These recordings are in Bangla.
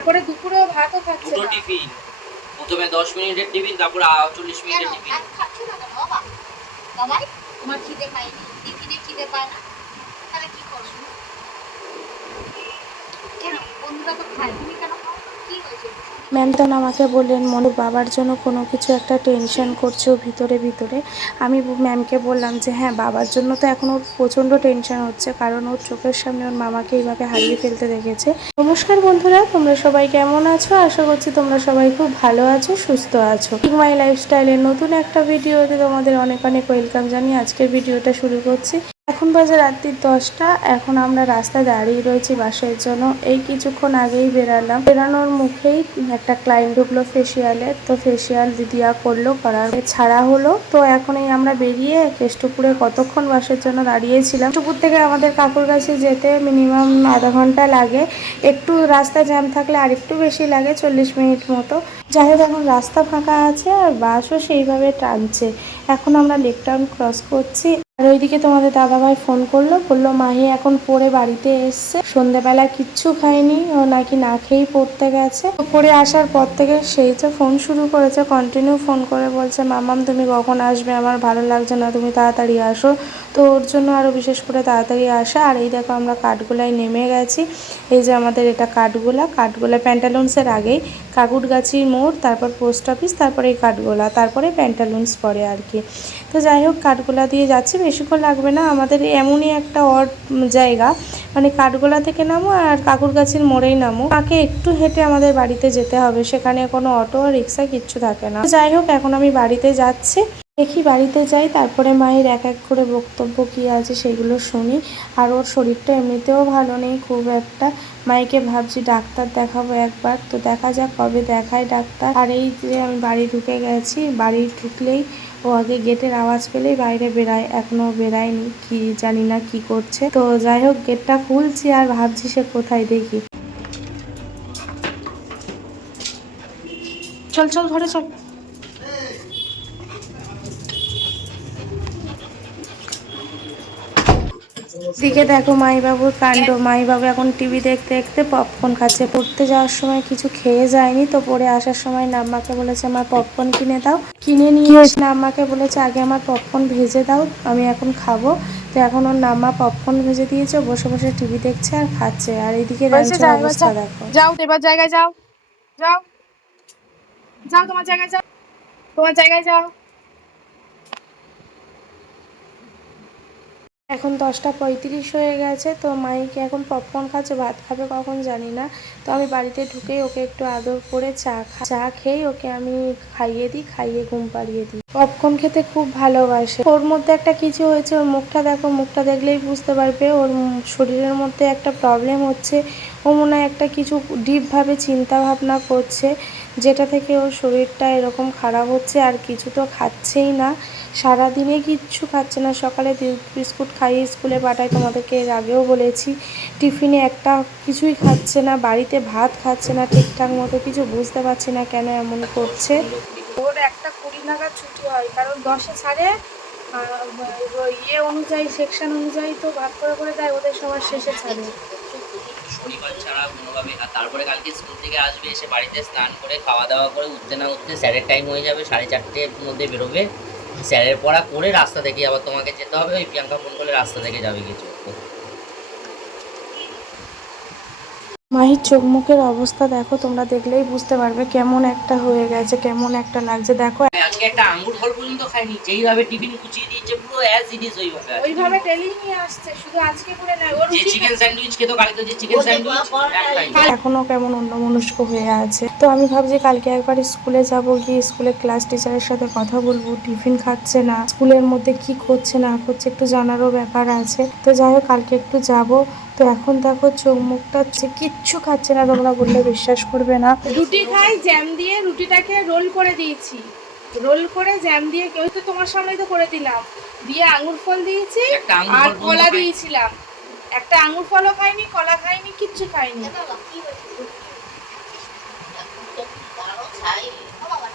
তারপরে দুপুরেও ভাতও খাচ্ছে দুটো টিফিন। প্রথমে দশ মিনিটের টিফিন তারপর চল্লিশ কেন? মিনিটের টিফিন। ভাত খাচ্ছে না কেন? বাবা। বাবাই তোমার খিদে পায়নি টিফিনে খিদে পায় না? তাহলে কি করছ কেন? বন্ধুরা তো খায় তুমি ম্যাম তখন আমাকে বললেন, মনে, বাবার জন্য কোনো কিছু একটা টেনশন করছে ভিতরে ভিতরে। আমি ম্যামকে বললাম যে হ্যাঁ বাবার জন্য তো এখন ওর প্রচণ্ড টেনশন হচ্ছে, কারণ ওর চোখের সামনে ওর মামাকে এইভাবে হারিয়ে ফেলতে দেখেছে। নমস্কার বন্ধুরা, তোমরা সবাই কেমন আছো? আশা করছি তোমরা সবাই খুব ভালো আছো, সুস্থ আছো। মাই লাইফস্টাইলের নতুন একটা ভিডিওতে তোমাদের অনেক অনেক ওয়েলকাম জানিয়ে আজকের ভিডিওটা শুরু করছি। এখন বাজে রাত্রির দশটা, এখন আমরা রাস্তায় দাঁড়িয়ে রয়েছি বাসের জন্য। এই কিছুক্ষণ আগেই বেরালাম। বেরানোর মুখেই একটা ক্লায়েন্ট ঢুকলো ফেসিয়ালের তো ফেসিয়াল দিদিয়া করল, করার ছাড়া হলো। তো এখন এই আমরা বেরিয়ে কেষ্টপুরে কতক্ষণ বাসের জন্য দাঁড়িয়েছিলাম। কেষ্টপুর থেকে আমাদের কাকুর কাছে যেতে মিনিমাম আধা ঘণ্টা লাগে। একটু রাস্তা জ্যাম থাকলে আর একটু বেশি লাগে, চল্লিশ মিনিট মতো। যাই হোক, এখন রাস্তা ফাঁকা আছে আর বাসও সেইভাবে টানছে। এখন আমরা লেক টাউন ক্রস করছি। আর ওইদিকে তোমাদের দাদাভাই ফোন করল, বলল, মাহি এখন পড়ে বাড়িতে এসছে। সন্ধেবেলা কিচ্ছু খায়নি, ও নাকি না খেয়েই পড়তে গেছে। তো পড়ে আসার পর থেকে সেই যে ফোন শুরু করেছে কন্টিনিউ ফোন করে বলছে, মামাম, তুমি কখন আসবে? আমার ভালো লাগছে না, তুমি তাড়াতাড়ি আসো। তো ওর জন্য আরও বিশেষ করে তাড়াতাড়ি আসা। আর এই দেখো, আমরা কাঠগোলায় নেমে গেছি। এই যে আমাদের এটা কাঠগোলা কাঠগোলা প্যান্টালুন্সের আগেই কাকুটগাছির মোড়, তারপর পোস্ট অফিস তারপরে এই কাঠগোলা, তারপরে প্যান্টালুন্স পরে আর কি। তো যাই হোক, কাঠগোলা দিয়ে যাচ্ছি বেশিক্ষণ লাগবে না। আমাদের এমনই একটা অড জায়গা। মানে কাঠগোলা থেকে নামো আর কাকুর গাছের মোড়েই নামো। তাকে একটু হেঁটে আমাদের বাড়িতে যেতে হবে, সেখানে কোনো অটো আর রিক্সা কিচ্ছু থাকে না। যাই হোক, এখন আমি বাড়িতে যাচ্ছি। দেখি বাড়িতে যাই, তারপরে মায়ের এক এক করে বক্তব্য কী আছে সেগুলো শুনি। আর ওর শরীরটা এমনিতেও ভালো নেই, খুব একটা। মাইকে ভাবছি ডাক্তার দেখাবো একবার। তো দেখা যাক কবে দেখায় ডাক্তার। আর এই যে আমি বাড়ি ঢুকে গেছি, বাড়ি ঢুকলেই ও আগে গেটের আওয়াজ পেলেই বাইরে বেরায় এখনও বেরায়নি কি জানি না কি করছে। তো যাই হোক, গেটটা খুলছি আর ভাবছি সে কোথায় দেখি। চল চল, ঘরে চল। দিকে দেখো মাইবাবুর কাণ্ড। মাইবাবু এখন টিভি দেখতে দেখতে পপকর্ন খাচ্ছে। পড়তে যাওয়ার সময় কিছু খেয়ে যায়নি তো পড়ে আসার সময় নাম্মাকে বলেছে আমার পপকর্ন কিনে দাও। কিনে নিয়ে এসে নাম্মাকে বলেছে আগে আমার পপকর্ন ভেজে দাও আমি এখন খাব। তো এখন ওর নাম্মা পপকর্ন ভেজে দিয়েছে বসে বসে টিভি দেখছে আর খাচ্ছে। আর এইদিকে বলছে রাঞ্চের অবস্থা দেখো। যাও এবার জায়গায় যাও। যাও যাও তোমার জায়গায় যাও। তোমার জায়গায় যাও। এখন দশটা পঁয়ত্রিশ হয়ে গেছে, তো মাইকে এখন পপকর্ন খাচ্ছে, ভাত খাবে কখন জানি না। তো আমি বাড়িতে ঢুকেই ওকে একটু আদর করে চা খা, চা খেয়ে ওকে আমি খাইয়ে দিই, খাইয়ে ঘুম পাড়িয়ে দিই। পপকর্ন খেতে খুব ভালোবাসে। ওর মধ্যে একটা কিছু হয়েছে, ওর মুখটা দেখো, মুখটা দেখলেই বুঝতে পারবে, ওর শরীরের মধ্যে একটা প্রবলেম হচ্ছে। ও মনে হয় একটা কিছু ডিপভাবে চিন্তা ভাবনা করছে, যেটা থেকে ওর শরীরটা এরকম খারাপ হচ্ছে, আর কিছু তো খাচ্ছেই না। সারাদিনে কিচ্ছু খাচ্ছে না। সকালে বিস্কুট খাইয়ে স্কুলে পাঠায় তোমাদেরকে এর আগেও বলেছি। টিফিনে একটা কিছুই খাচ্ছে না বাড়িতে ভাত খাচ্ছে না ঠিকঠাক মতো কিছু বুঝতে পারছি না কেন এমন করছে। ওর একটা কুড়ি নাগাদ ছুটি হয় কারণ দশে ছাড়ে ইয়ে অনুযায়ী সেকশন অনুযায়ী তো ভাগ করে করে দেয় ওদের সবার শেষে ছাড়ে। শনিবার ছাড়া কোনোভাবে আর তারপরে কালকে স্কুল থেকে আসবে এসে বাড়িতে স্নান করে খাওয়া দাওয়া করে উঠতে না উঠতে স্যারের টাইম হয়ে যাবে সাড়ে চারটের মধ্যে বেরোবে। স্যারের পড়া করে রাস্তা থেকে আবার তোমাকে যেতে হবে, ওই প্রিয়াঙ্কা ফোন করলে রাস্তা থেকে যাবে কিছু। মাহির চোখ মুখের অবস্থা দেখো, তোমরা দেখলেই বুঝতে পারবে কেমন একটা হয়ে গেছে, কেমন একটা লাগছে। দেখো আজকে একটা আঙ্গুর ফল পর্যন্ত খাইনি যেইভাবে টিফিন কুচিয়ে দিয়েছে পুরো অ্যাজ ইট ইজ ওইভাবে আছে। ওইভাবে টেলিং নিয়ে আসছে শুধু আজকে করে নেয় ওর যে চিকেন স্যান্ডউইচ খেতো কালকে যে চিকেন স্যান্ডউইচ এখনও কেমন অন্যমনস্ক হয়ে আছে। তো আমি ভাবছি কালকে একবার স্কুলে যাব গিয়ে স্কুলে ক্লাস টিচারের সাথে কথা বলব টিফিন খাচ্ছে না স্কুলের মধ্যে কি করছে না করছে একটু জানারও ব্যাপার আছে। তো যাই হোক কালকে একটু যাব। তো এখন দেখো চোখ মুখটা হচ্ছে কিচ্ছু খাচ্ছে না তোমরা বললে বিশ্বাস করবে না। রুটি খাই জ্যাম দিয়ে রুটিটাকে রোল করে দিয়েছি। রোল করে জ্যাম দিয়ে কেউ তো তোমার সামনেই তো করে দিলাম। দিয়ে আঙুর ফল দিয়েছি আর কলা দিয়েছিলাম। একটা আঙুর ফলও খাইনি কলা খাইনি কিচ্ছু খাইনি। বাবা বাবা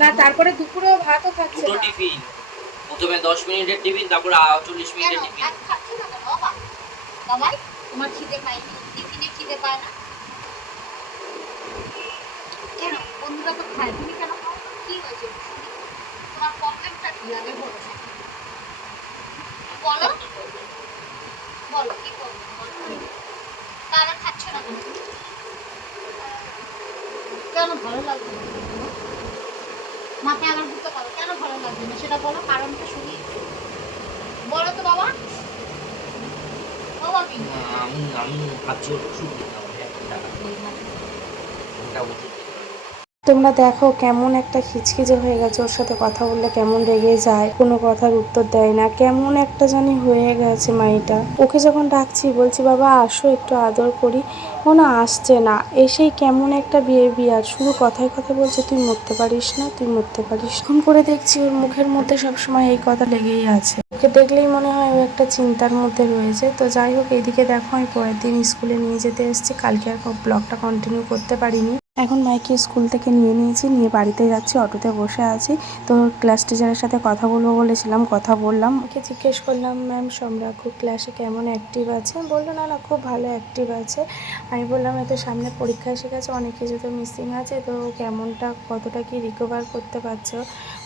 না তারপরে দুপুরেও ভাতও খাচ্ছে না। টিফিন। প্রথমে দশ মিনিটের টিফিন তারপর চল্লিশ কেন? মিনিটের টিফিন। খাচ্ছ না কেন? বাবা তোমার খিদে পাইনি। টিফিনে খিদে পায় না। কেন? বন্ধুরা তো খায় তুমি কেন খাও না? কি হয়েছে তোমার প্রবলেমটা কি আগে কেন ভালো লাগছে না? মাথায় আবার ঘুরতে পারো। কেন ভালো লাগছে না? সেটা বলো, কারণটা শুনি। বলো তো বাবা। বাবা আমি আমি ভাবছি ওষুধ দিতে হবে একটা টাকা ওটা ওষুধ দিতে হবে। তোমরা দেখো কেমন একটা খিচখিচে হয়ে গেছে, ওর সাথে কথা বললে কেমন রেগে যায়, কোনো কথার উত্তর দেয় না, কেমন একটা জানি হয়ে গেছে মাইটা। ওকে যখন ডাকছি, বলছি, বাবা, আসো, একটু আদর করি। ও না, আসছে না। এসেই কেমন একটা বিহেভিয়ার শুধু কথায় কথা বলছে, তুই মরতে পারিস না, তুই মরতে পারিস। এখন করে দেখছি ওর মুখের মধ্যে সবসময় এই কথা লেগেই আছে। ওকে দেখলেই মনে হয় ও একটা চিন্তার মধ্যে রয়েছে। তো যাই হোক এদিকে দেখো, আমি পরের দিন স্কুলে নিয়ে যেতে এসেছি। কালকে আর ব্লগটা কন্টিনিউ করতে পারিনি। এখন মাইকে স্কুল থেকে নিয়ে নিয়েছি, নিয়ে বাড়িতে যাচ্ছি, অটোতে বসে আছি। তো ক্লাস টিচারের সাথে কথা বলব বলেছিলাম, কথা বললাম। ওকে জিজ্ঞেস করলাম ম্যাম সম্রাজ্ঞ ক্লাসে কেমন অ্যাক্টিভ আছে? বলল, না না, খুব ভালো অ্যাক্টিভ আছে। আমি বললাম এত সামনে পরীক্ষা এসে গেছে, অনেক কিছু তো মিসিং আছে, তো কেমনটা, কতটা কি রিকভার করতে পারছ?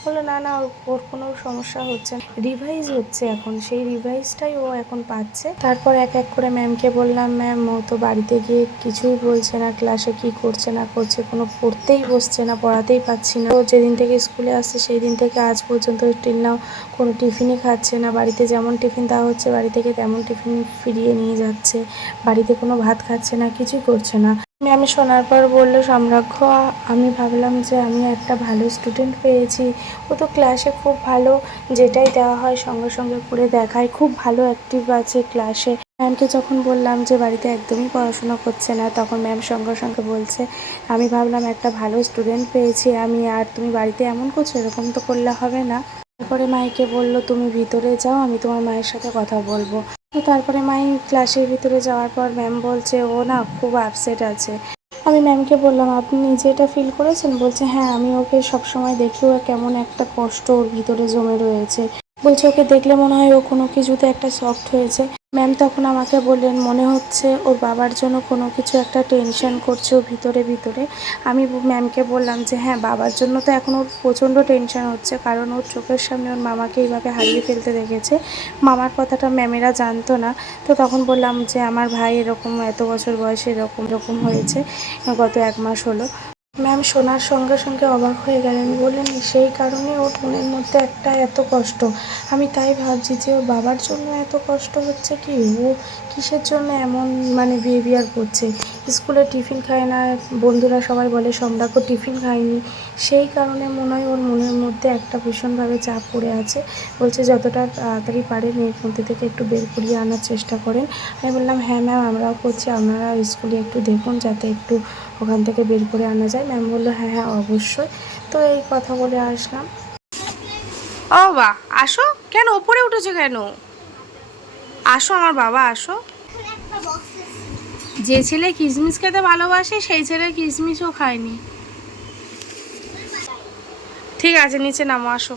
বলল, না না, ওর- কোনো সমস্যা হচ্ছে না। রিভাইজ হচ্ছে এখন, সেই রিভাইজটাই ও এখন পাচ্ছে। তারপর এক এক করে ম্যামকে বললাম ম্যাম ও তো বাড়িতে গিয়ে কিছুই বলছে না ক্লাসে কি করছে না করছে, কোনো পড়তেই বসছে না, পড়াতেই পাচ্ছি না। ও যেদিন থেকে স্কুলে আসছে সেই দিন থেকে আজ পর্যন্ত নাও, কোনো টিফিনই খাচ্ছে না। বাড়িতে যেমন টিফিন দেওয়া হচ্ছে, বাড়ি থেকে তেমন টিফিন ফিরিয়ে নিয়ে যাচ্ছে। বাড়িতে কোনো ভাত খাচ্ছে না, কিছুই করছে না। ম্যাম শোনার পর বলল সাম্রাজ্য আমি ভাবলাম যে আমি একটা ভালো স্টুডেন্ট পেয়েছি। ও তো ক্লাসে খুব ভালো, যেটাই দেওয়া হয় সঙ্গে সঙ্গে করে দেখায়। খুব ভালো অ্যাক্টিভ আছে ক্লাসে ম্যামকে যখন বললাম যে বাড়িতে একদমই পড়াশোনা করছে না, তখন ম্যাম সঙ্গে সঙ্গে বলছে, আমি ভাবলাম একটা ভালো স্টুডেন্ট পেয়েছি, আমি আর তুমি বাড়িতে এমন করছ, এরকম তো করলে হবে না। তারপরে মাইকে বলল, তুমি ভিতরে যাও, আমি তোমার মায়ের সাথে কথা বলব। তো তারপরে মাই ক্লাসের ভিতরে যাওয়ার পর ম্যাম বলছে, ও না খুব আপসেট আছে। আমি ম্যামকে বললাম, আপনি নিজে এটা ফিল করেছেন? বলছে হ্যাঁ আমি ওকে সবসময় দেখি, ও কেমন একটা কষ্ট ওর ভিতরে জমে রয়েছে। বলছে, ওকে দেখলে মনে হয় ও কোনো কিছুতে একটা সফট হয়েছে। ম্যাম তখন আমাকে বললেন, মনে হচ্ছে ওর বাবার জন্য কোনো কিছু একটা টেনশন করছে ও ভিতরে ভিতরে। আমি ম্যামকে বললাম যে হ্যাঁ বাবার জন্য তো এখন ওর প্রচণ্ড টেনশন হচ্ছে, কারণ ওর চোখের সামনে ওর মামাকে এইভাবে হারিয়ে ফেলতে দেখেছে। মামার কথাটা ম্যামেরা জানতো না। তো তখন বললাম যে, আমার ভাই এরকম এত বছর বয়সে এরকম এরকম হয়েছে, গত এক মাস হলো। ম্যাম, শোনার সঙ্গে সঙ্গে অবাক হয়ে গেলেন। বললেন, সেই কারণে ওর মনের মধ্যে একটা এত কষ্ট। আমি তাই ভাবছি যে ওর বাবার জন্য এত কষ্ট হচ্ছে কি? ও কিসের জন্য এমন মানে বিহেভিয়ার করছে? স্কুলে টিফিন খায় না, বন্ধুরা সবাই বলে, সম্রাজ্ঞ, টিফিন খায়নি। সেই কারণে মনে হয় ওর মনের মধ্যে একটা ভীষণভাবে চাপ পড়ে আছে। বলছে, যতটা তাড়াতাড়ি পারেন, এর মধ্যে থেকে একটু বের করিয়ে আনার চেষ্টা করেন। আমি বললাম হ্যাঁ ম্যাম, আমরাও করছি। আপনারা স্কুলে একটু দেখুন, যাতে একটু ওখান থেকে বের করে আনা যায়। ম্যাম বলল হ্যাঁ হ্যাঁ অবশ্যই। তো এই কথা বলে আসলাম। ও বা, আসো? কেন, ওপরে উঠেছো কেন? আসো আমার বাবা, আসো। যে ছেলে কিশমিশ খেতে ভালোবাসে, সেই ছেলে কিশমিশও খায়নি। ঠিক আছে, নিচে নামো, আসো।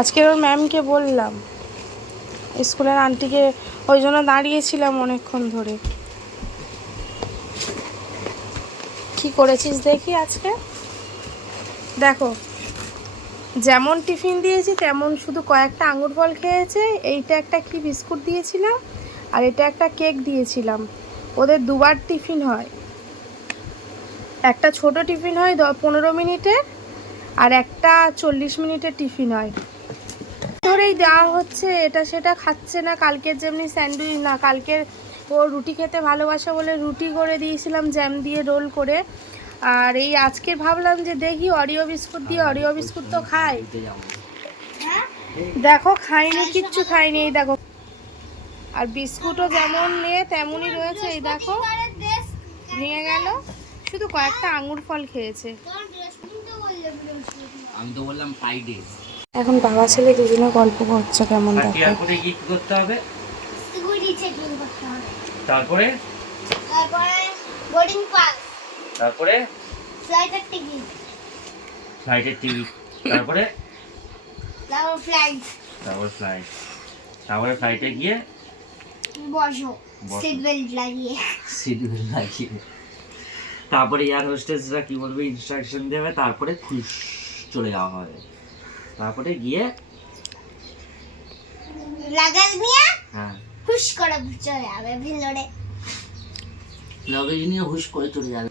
আজকের ওর ম্যামকে বললাম স্কুলের আন্টিকে ওই জন্য দাঁড়িয়েছিলাম অনেকক্ষণ ধরে। কি করেছিস দেখি আজকে? দেখো, যেমন টিফিন দিয়েছি, তেমন শুধু কয়েকটা আঙুর ফল খেয়েছে, এইটা একটা কি বিস্কুট দিয়েছিলাম, আর এটা একটা কেক দিয়েছিলাম। ওদের দুবার টিফিন হয়। একটা ছোট টিফিন হয় পনেরো মিনিটের, আর একটা চল্লিশ মিনিটের টিফিন হয়। ধরেই দেওয়া হচ্ছে, এটা সেটা খাচ্ছে না, কালকের যেমনি স্যান্ডউইচ, না, কালকের ও রুটি খেতে ভালোবাসে বলে রুটি করে দিয়েছিলাম, জ্যাম দিয়ে রোল করে। আর এই আজকে ভাবলাম যে দেখি অরিও বিস্কুট দিয়ে, অরিও বিস্কুট তো খাই দেখো, খাইনি, কিচ্ছু খাইনি, এই দেখো। আর বিস্কুটও যেমন নিয়ে তেমনই রয়েছে, এই দেখো। ভেঙে গেল। শুধু কয়েকটা আঙুর ফল খেয়েছে। আমি তো বললাম ফ্রাইডে এখন বাবা ছেলে দুজনে গল্প করছে কেমন দেখো। করে কি করতে হবে? সিকিউরিটি চেকিং করতে হবে। তারপরে? তারপরে বোর্ডিং পাস তারপরে? ফ্লাইটের টিকিট ফ্লাইটের টিকিট তারপরে? তারপর ফ্লাইট তারপর ফ্লাইট তারপরে ফ্লাইটে গিয়ে? বসো। সিট বেল্ট লাগিয়ে। শিডিউল লাগিয়ে। তারপরে এয়ার হোস্টেসরা কি বলবে? ইনস্ট্রাকশন দেবে। তারপরে খুশ চলে যাওয়া হবে। তারপরে গিয়ে লাগাল নিয়ে হ্যাঁ। হুশ করে চলে যাবে ভিতরে। লগেজ নিয়ে হুশ করে চলে যাবে।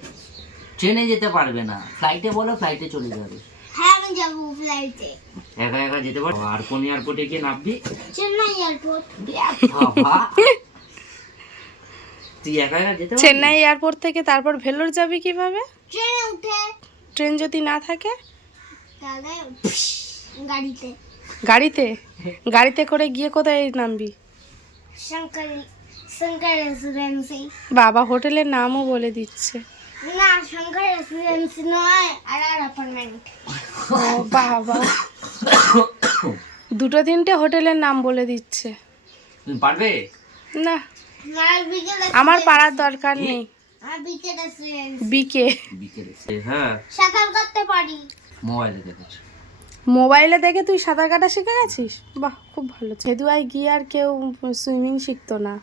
ট্রেনে যেতে পারবে না। ফ্লাইটে বলো ফ্লাইটে চলে যাবে। হ্যাঁ আমি যাব ফ্লাইটে। একা একা যেতে পারব? আর কোন এয়ারপোর্টে গিয়ে নামবি? চেন্নাই এয়ারপোর্ট। বাবা। তুই একা একা যেতে চেন্নাই এয়ারপোর্ট থেকে তারপর ভেলোর যাবি কীভাবে? ট্রেনে উঠে। ট্রেন যদি না থাকে? তাহলে গাড়িতে। গাড়িতে? গাড়িতে করে গিয়ে কোথায় নামবি? শঙ্কর শঙ্কর রেসিডেন্সি বাবা হোটেলের নামও বলে দিচ্ছে। না শঙ্কর রেসিডেন্সি নয় আর আর অ্যাপার্টমেন্ট ও বাবা। দুটো তিনটে হোটেলের নাম বলে দিচ্ছে। তুমি পারবে? না। আমার পাড়ার দরকার নেই। রেসিডেন্স বিকে হ্যাঁ। কাটতে পারি। মোবাইলে দেখেছ। মোবাইলে দেখে তুই সাঁতার কাটা শিখে গেছিস? বাহ খুব ভালো। যদুয়ায় গিয়ে আর কেউ সুইমিং শিখতো না।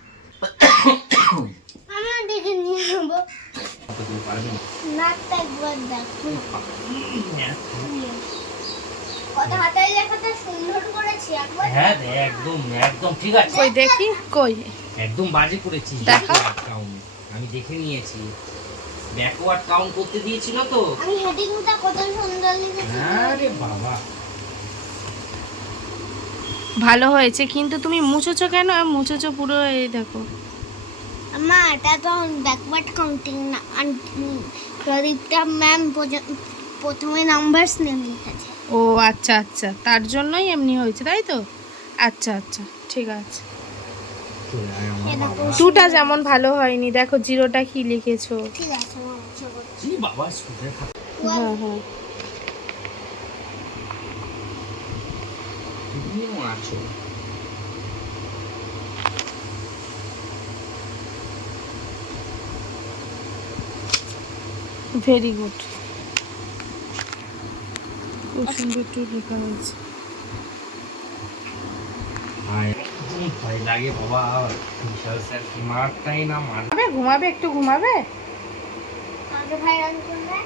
হ্যাঁ রে, একদম একদম। ঠিক আছে। কই দেখি কই? একদম বাজে। আমি দেখে নিয়েছি। ব্যাকওয়ার্ড কাউন্ট করতে দিয়েছিল তো। আমি হেডিংটা কত সুন্দর লিখেছি আরে বাবা। ভালো হয়েছে কিন্তু তুমি মুছেছো কেন? মুছোছো পুরো এই দেখো। মা এটা তো ব্যাকওয়ার্ড কাউন্টিং না। প্রদীপটা ম্যাম প্রথমে নাম্বারস নেম লিখেছে। ও আচ্ছা আচ্ছা। তার জন্যই এমনি হয়েছে তাই তো? আচ্ছা আচ্ছা। ঠিক আছে চলে আয় আমার এ দেখো বাবা টুটা যেমন ভালো হয়নি দেখো জিরোটা কি লিখেছো? বাবা স্কুলের হ্যাঁ হ্যাঁ। ভেরি গুড খুব সুন্দর টু লেখা হয়েছে আয় একদম ভয় লাগে বাবা। বিশাল স্যার কি মারটাই না মার ঘুমাবে একটু ঘুমাবে? আগে ভাই করবে